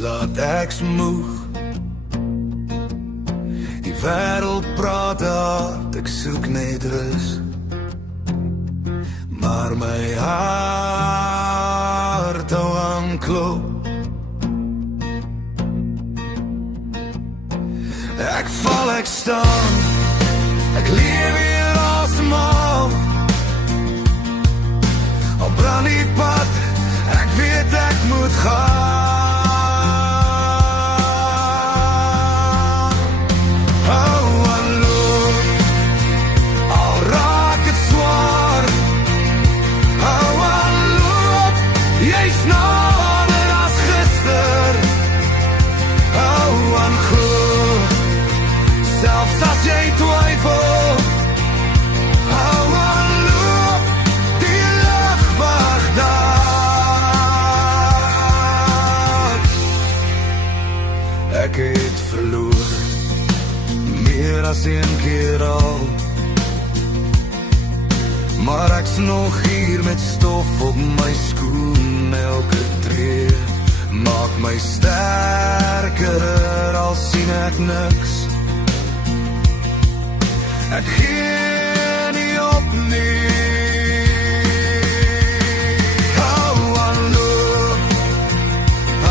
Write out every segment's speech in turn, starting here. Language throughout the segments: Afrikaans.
laat ek so moeg. Die wêreld praat hard, ek soek net rus. Maar my hart hou aan klop. Ek val, ek staan, ek leef hier asemhaal. Al brand die pad, ek weet ek moet gaan. Hou aan loop, al raak het zwaar. Hou aan loop, jy's nader as gister. Hou aan glo, selfs as jy twyfel. Hou aan loop, die lig wag daar. Ek het verloor, meer as een keer al. Maar ek's nog hier met stof op my skoen. Elke tree maak my sterker, al sien ek niks. Ek gee nie op nie. Hou aan loop,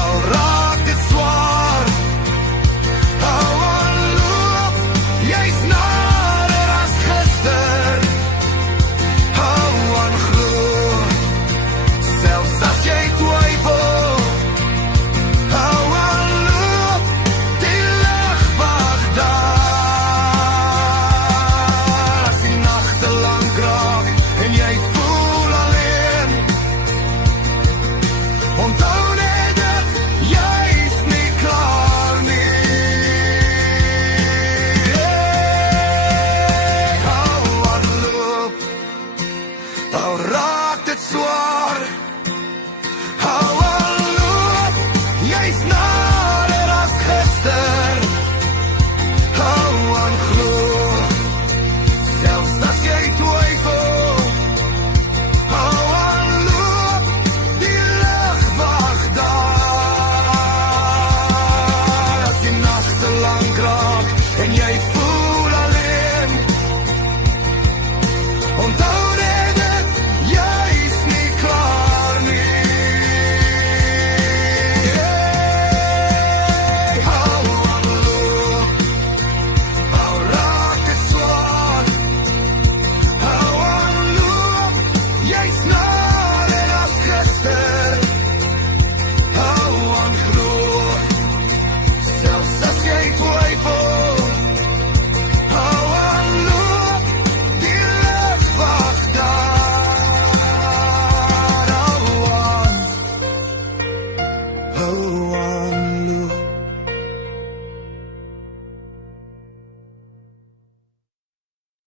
al raak dit swaar. Hou aan loop, jy's nader as gister. Hou aan glo, selfs as jy twyfel. Hou aan loop, die lig wag daar. As die nagte lank raak en jy voel alleen, onthou net dat jy's nie klaar nie. Hou aan loop, al raak dit swaar. Hou aan loop, jy's nader as gister. Hou aan glo, selfs as jy twyfel. Hou aan loop, die lig wag daar. As die nagte lank raak en jy voel alleen, onthou net dat jy's nie klaar nie. Hou aan loop, al raak dit swaar. Hou aan loop, jy's nader as gister. Hou aan glo, selfs as jy twyfel. Hou aan loop, die lig wag daar. Hou aan